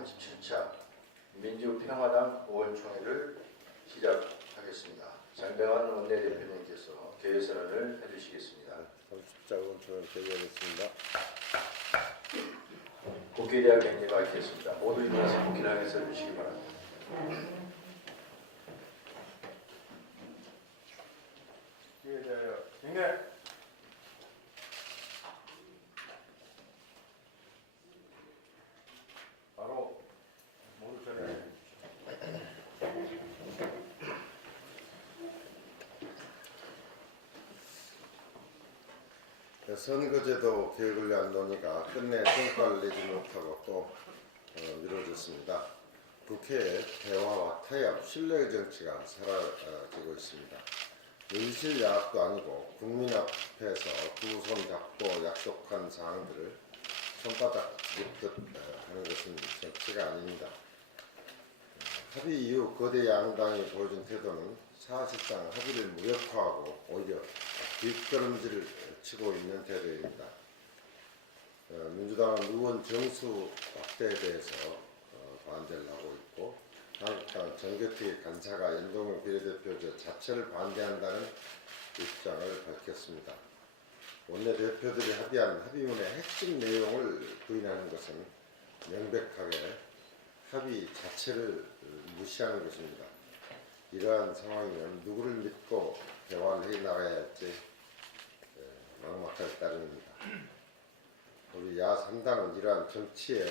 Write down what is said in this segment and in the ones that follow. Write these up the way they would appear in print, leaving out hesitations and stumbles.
제37차 민주평화당 의원총회를 시작하겠습니다. 장병환 원내대표님께서 개회선언을 해주시겠습니다. 30차 의원총회를 개회하겠습니다. 국회에 대한 격려 밝히겠습니다. 모두 일어나서 국기를 향해 서주시기 바랍니다. 국회에 대하여 격려. 바로 모두 전해 선거제도 개혁을 논의가 끝내 성과를 내지 못하고 또 미뤄졌습니다. 국회의 대화와 타협, 신뢰의 정치가 사라지고 있습니다. 밀실 야합도 아니고 국민 앞에서 두 손 잡고 약속한 사항들을 손바닥 뒤집듯 하는 것은 정치가 아닙니다. 합의 이후 거대 양당이 보여준 태도는 사실상 합의를 무력화하고 오히려 뒷걸음질을 치고 있는 태도입니다. 민주당은 의원 정수 확대에 대해서 반대를 하고 있고, 한국당 정교특위 간사가 연동형 비례대표 자체를 반대한다는 입장을 밝혔습니다. 원내대표들이 합의한 합의문의 핵심 내용을 부인하는 것은 명백하게 합의 자체를 무시하는 것입니다. 이러한 상황이면 누구를 믿고 대화를 해 나가야 할지 막막할 따름입니다. 우리 야3당은 이러한 정치의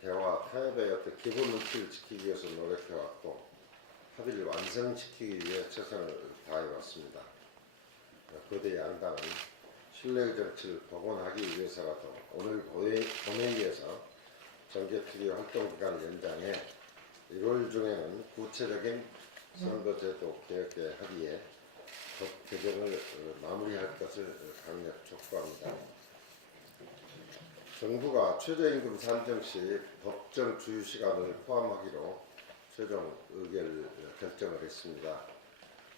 대화, 타협의 어떤 기본 눈치를 지키기 위해서 노력해왔고 합의를 완성시키기 위해 최선을 다해왔습니다. 거대 양당은 신뢰의 정치를 복원하기 위해서라도 오늘 본회의에서 정개특위 활동기간 연장해 1월 중에는 구체적인 선거제도 개혁의 합의에 법 개정을 마무리할 것을 강력 촉구합니다. 정부가 최저임금 산정 시 법정 주휴시간을 포함하기로 최종 결정을 했습니다.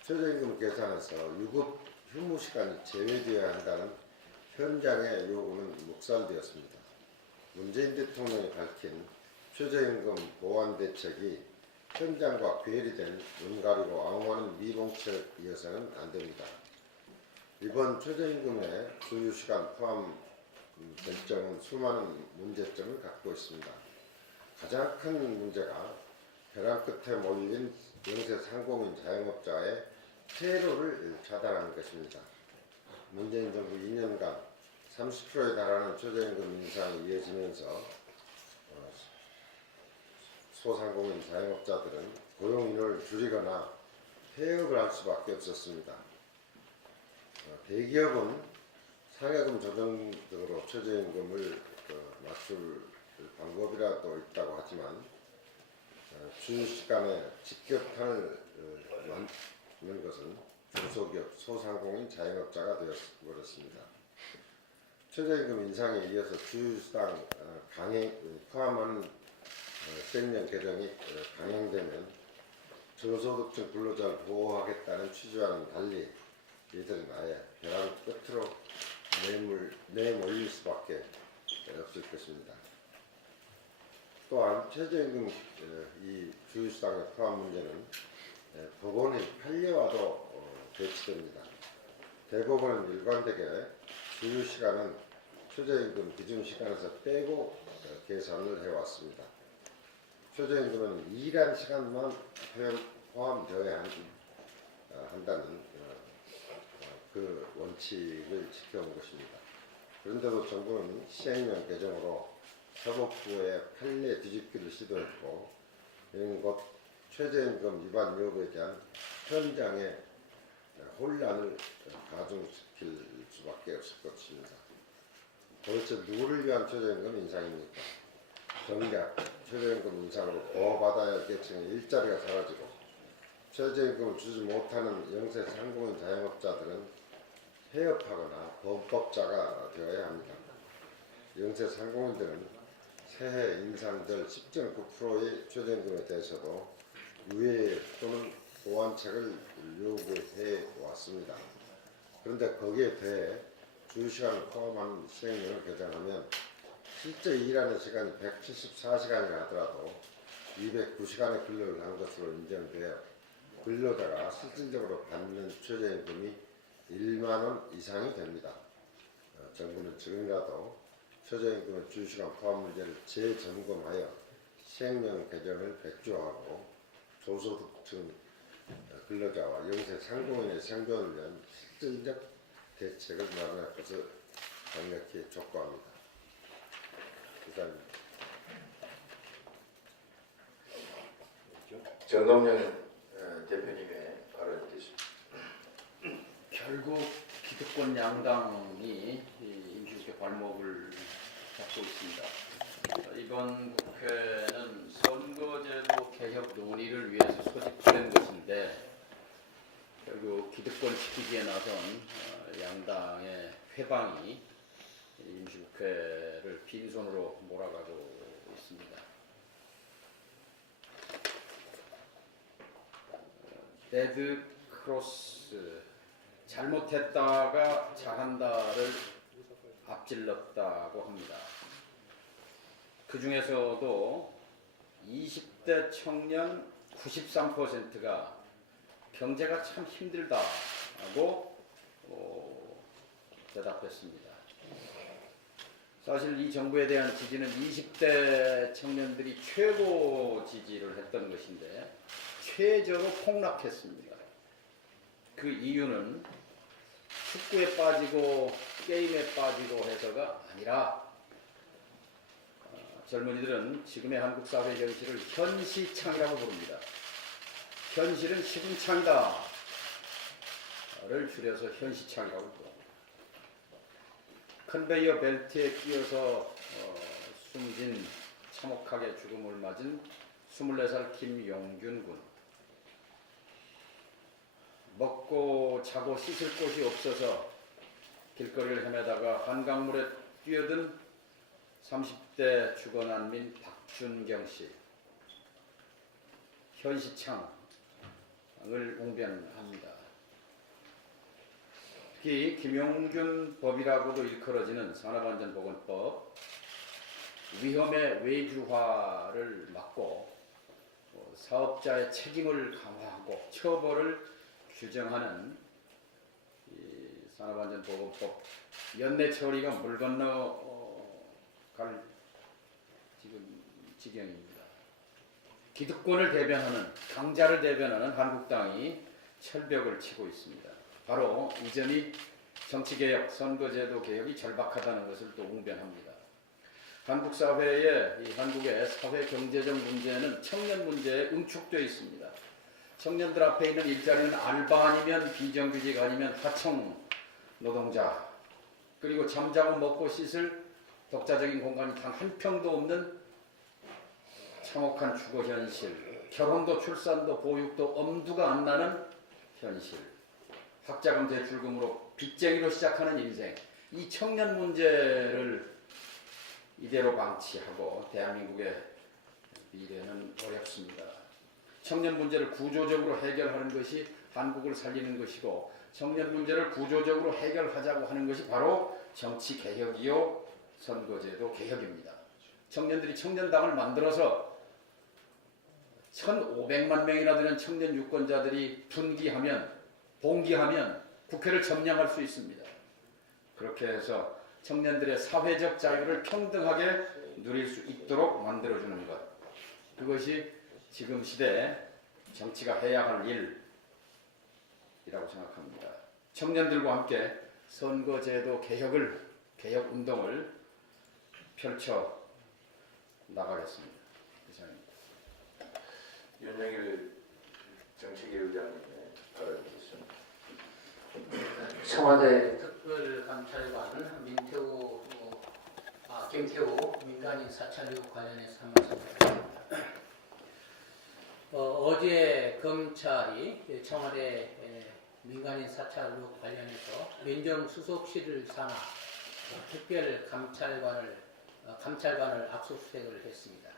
최저임금 계산에서 유급 휴무시간이 제외되어야 한다는 현장의 요구는 묵살되었습니다. 문재인 대통령이 밝힌 최저임금 보완 대책이 현장과 괴리된 눈 가리고 앙호하는 미봉책이어서는 안됩니다. 이번 최저임금의 주휴시간 포함 결정은 수많은 문제점을 갖고 있습니다. 가장 큰 문제가 벼랑 끝에 몰린 영세 상공인 자영업자의 퇴로를 차단하는 것입니다. 문재인 정부 2년간 30%에 달하는 최저임금 인상이 이어지면서 소상공인 자영업자들은 고용 인원을 줄이거나 폐업을 할 수밖에 없었습니다. 대기업은 상여금 조정 등으로 최저임금을 맞출 방법이라도 있다고 하지만 주휴시간에 직격탄을 맞는 것은 중소기업, 소상공인 자영업자가 되어버렸습니다. 최저임금 인상에 이어서 주휴수당 강행 포함하는 시행령 개정이 강행되면 저소득층 근로자를 보호하겠다는 취지와는 달리 이들은 아예 벼랑 끝으로 내몰릴 수밖에 없을 것입니다. 또한 최저임금 이 주휴수당의 포함 문제는 법원의 판례와도 대치됩니다. 대법원은 일관되게 주휴시간은 최저임금 기준시간에서 빼고 계산을 해왔습니다. 최저임금은 일한 시간만 포함되어야 한다는 그 원칙을 지켜온 것입니다. 그런데도 정부는 시행령 개정으로 사법부의 판례 뒤집기를 시도했고 이는 곧 최저임금 위반 여부에 대한 현장의 혼란을 가중시킬 수밖에 없을 것입니다. 도대체 누구를 위한 최저임금 인상입니까? 정작 최저임금 인상으로 보호받아야 할 계층의 일자리가 사라지고 최저임금을 주지 못하는 영세 상공인 자영업자들은 폐업하거나 범법자가 되어야 합니다. 영세 상공인들은 새해 인상될 10.9%의 최저임금에 대해서도 유예 또는 보완책을 요구해 왔습니다. 그런데 거기에 대해 주휴시간을 포함한 시행령을 개정하면 실제 일하는 시간이 174시간이라 하더라도 209시간의 근로를 한 것으로 인정되어 근로자가 실질적으로 받는 최저임금이 1만 원 이상이 됩니다. 정부는 지금이라도 최저임금의 주휴시간 포함 문제를 재점검하여 시행령 개정을 백주하고 저소득층 근로자와 영세 상공인의 생존을 위한 실질적 대책을 마련할 것을 강력히 촉구합니다. 이상입니다. 정동영 대표님의 발언이 있습니다. 결국 기득권 양당이 임시국회 발목을 잡고 있습니다. 이번 국회는 선거제도 개혁 논의를 위해서 소집된 것인데 결국 기득권 지키기에 나선 양당의 회방이 임시국회를 빈손으로 몰아가고 있습니다. 레드 크로스 잘못했다가 잘한다를 앞질렀다고 합니다. 그 중에서도 20대 청년 93%가 경제가 참 힘들다고 대답했습니다. 사실 이 정부에 대한 지지는 20대 청년들이 최고 지지를 했던 것인데 최저로 폭락했습니다. 그 이유는 축구에 빠지고 게임에 빠지고 해서가 아니라 젊은이들은 지금의 한국 사회 현실을 현시창이라고 부릅니다. 현실은 시궁창이다 를 줄여서 현시창이라고 부릅니다. 컨베이어 벨트에 끼어서 숨진 참혹하게 죽음을 맞은 24살 김용균 군. 먹고 자고 씻을 곳이 없어서 길거리를 헤매다가 한강물에 뛰어든 30대 주거난민 박준경 씨. 현시창을 웅변합니다. 특히 김용균 법이라고도 일컬어지는 산업안전보건법, 위험의 외주화를 막고 사업자의 책임을 강화하고 처벌을 규정하는 이 산업안전보건법 연내 처리가 물 건너 갈 지금 지경입니다. 기득권을 대변하는 강자를 대변하는 한국당이 철벽을 치고 있습니다. 바로 이 점이 정치개혁, 선거제도 개혁이 절박하다는 것을 또 웅변합니다. 한국 사회의 이 한국의 사회 경제적 문제는 청년 문제에 응축되어 있습니다. 청년들 앞에 있는 일자리는 알바 아니면 비정규직 아니면 하청 노동자, 그리고 잠자고 먹고 씻을 독자적인 공간이 단 한 평도 없는 참혹한 주거 현실, 결혼도 출산도 보육도 엄두가 안 나는 현실, 학자금 대출금으로 빚쟁이로 시작하는 인생, 이 청년 문제를 이대로 방치하고 대한민국의 미래는 어렵습니다. 청년 문제를 구조적으로 해결하는 것이 한국을 살리는 것이고 청년 문제를 구조적으로 해결하자고 하는 것이 바로 정치 개혁이요 선거제도 개혁입니다. 청년들이 청년당을 만들어서 1,500만 명이나 되는 청년 유권자들이 봉기하면 국회를 점령할 수 있습니다. 그렇게 해서 청년들의 사회적 자유를 평등하게 누릴 수 있도록 만들어주는 것, 그것이 지금 시대에 정치가 해야 할 일이라고 생각합니다. 청년들과 함께 선거제도 개혁 운동을 펼쳐 나가겠습니다. 이상입니다. 윤영일 정치개혁장님의 발언이 있습니다. 청와대 특별감찰관 김태우 민간인 사찰 의혹 관련해서 한 말씀 드리겠습니다. 어제 검찰이 청와대 민간인 사찰 의혹 관련해서 민정수석실을 산하 감찰관을 압수수색을 했습니다.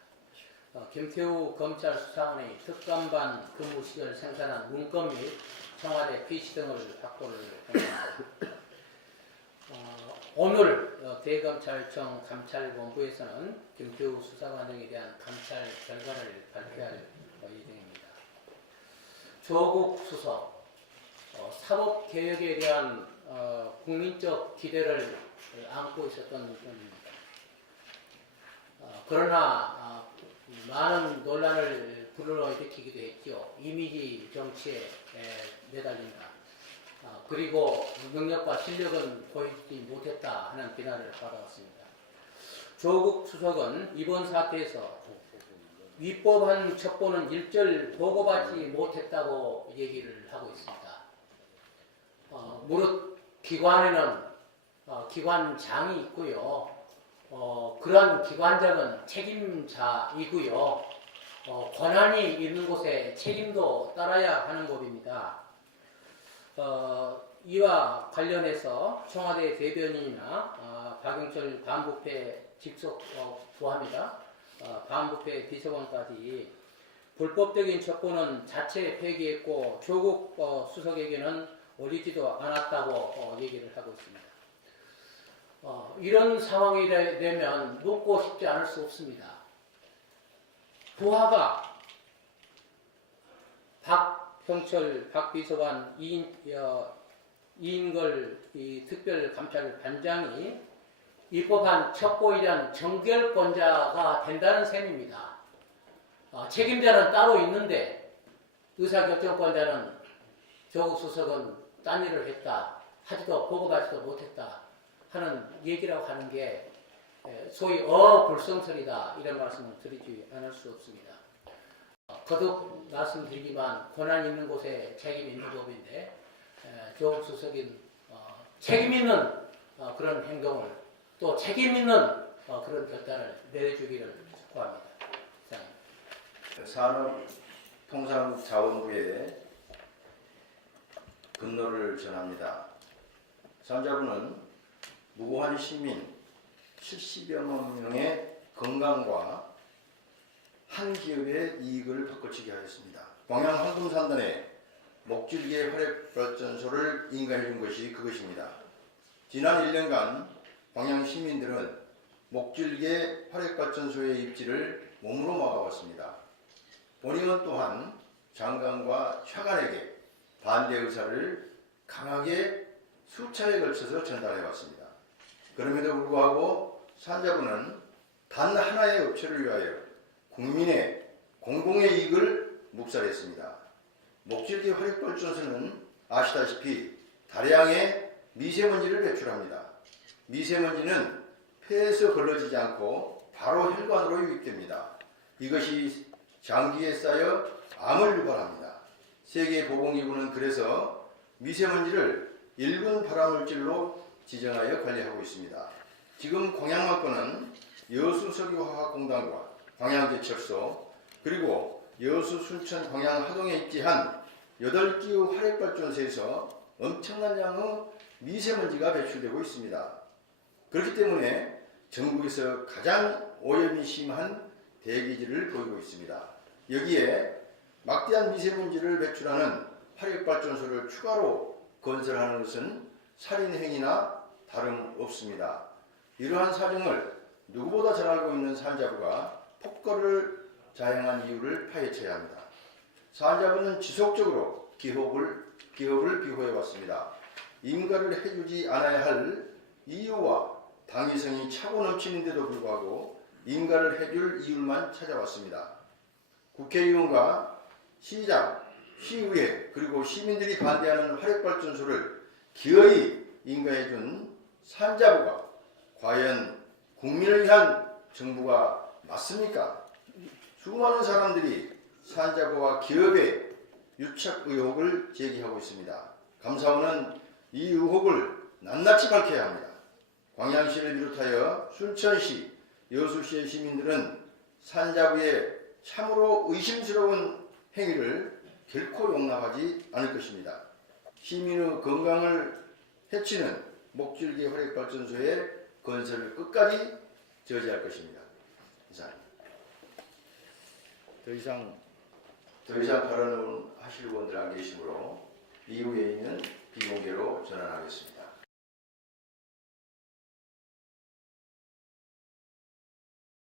김태우 검찰 수사관의 특감반 근무 시절 생산한 문건 및 청와대 PC 등을 확보를 했습니다. 오늘 대검찰청 감찰본부에서는 김태우 수사관 등에 대한 감찰 결과를 발표할 예정입니다. 조국 수석, 사법개혁에 대한 국민적 기대를 안고 있었던 분입니다. 그러나 많은 논란을 불러일으키기도 했죠. 이미지 정치에 매달린다. 그리고 능력과 실력은 보이지 못했다 하는 비난을 받아왔습니다. 조국 수석은 이번 사태에서 위법한 첩보는 일절 보고받지 못했다고 얘기를 하고 있습니다. 무릇 기관에는 기관장이 있고요. 그런 기관장은 책임자이고요. 권한이 있는 곳에 책임도 따라야 하는 법입니다. 이와 관련해서 청와대 대변인이나 박영철 반부패 직속 부합니다. 반부패 비서관까지 불법적인 첩보는 자체 폐기했고 조국 수석에게는 올리지도 않았다고 얘기를 하고 있습니다. 이런 상황이 되면 묻고 싶지 않을 수 없습니다. 부하가 박형철 박비서관 이인걸 특별감찰반장이 위법한 첩보에 대한 정결권자가 된다는 셈입니다. 책임자는 따로 있는데 의사결정권자는 조국 수석은 딴 일을 했다, 하지도 보고받지도 못했다 하는 얘기라고 하는 게 소위 불성설이다, 이런 말씀을 드리지 않을 수 없습니다. 거듭 말씀드리지만 권한 있는 곳에 책임 있는 법인데 조국 수석인 책임 있는 그런 행동을 또 책임 있는 그런 결단을 내려주기를 축구합니다. 산업통상자원부에 분노를 전합니다. 산자부는 무고한 시민 70여 명의 건강과 한 기업의 이익을 바꿔치기 하였습니다. 광양 황금산단에 목줄기의 화력발전소를 인가해 준 것이 그것입니다. 지난 1년간 광양 시민들은 목줄기의 화력발전소의 입지를 몸으로 막아왔습니다. 본인은 또한 장관과 차관에게 반대 의사를 강하게 수차에 걸쳐서 전달해 왔습니다. 그럼에도 불구하고 산자부는 단 하나의 업체를 위하여 국민의 공공의 이익을 묵살했습니다. 목줄기 화력발전소는 아시다시피 다량의 미세먼지를 배출합니다. 미세먼지는 폐에서 걸러지지 않고 바로 혈관으로 유입됩니다. 이것이 장기에 쌓여 암을 유발합니다. 세계보건기구는 그래서 미세먼지를 1군 발암물질로 지정하여 관리하고 있습니다. 지금 광양만권은 여수석유화학공단과 광양제철소 그리고 여수 순천 광양 하동에 입지한 8기의 화력발전소에서 엄청난 양의 미세먼지가 배출되고 있습니다. 그렇기 때문에 전국에서 가장 오염이 심한 대기질을 보이고 있습니다. 여기에 막대한 미세먼지를 배출하는 화력발전소를 추가로 건설하는 것은 살인행위나 다름없습니다. 이러한 사정을 누구보다 잘 알고 있는 산자부가 폭거를 자행한 이유를 파헤쳐야 합니다. 산자부는 지속적으로 기업을 비호해왔습니다. 인가를 해주지 않아야 할 이유와 당위성이 차고 넘치는데도 불구하고 인가를 해줄 이유만 찾아왔습니다. 국회의원과 시장, 시의회 그리고 시민들이 반대하는 화력발전소를 기어이 인가해준 산자부가 과연 국민을 위한 정부가 맞습니까? 수많은 사람들이 산자부와 기업의 유착 의혹을 제기하고 있습니다. 감사원은 이 의혹을 낱낱이 밝혀야 합니다. 광양시를 비롯하여 순천시, 여수시의 시민들은 산자부의 참으로 의심스러운 행위를 결코 용납하지 않을 것입니다. 시민의 건강을 해치는 목줄기 화력발전소의 건설을 끝까지 저지할 것입니다. 이상입니다. 더 이상 발언을 하실 분들 안 계시므로 이후에 있는 비공개로 전환하겠습니다.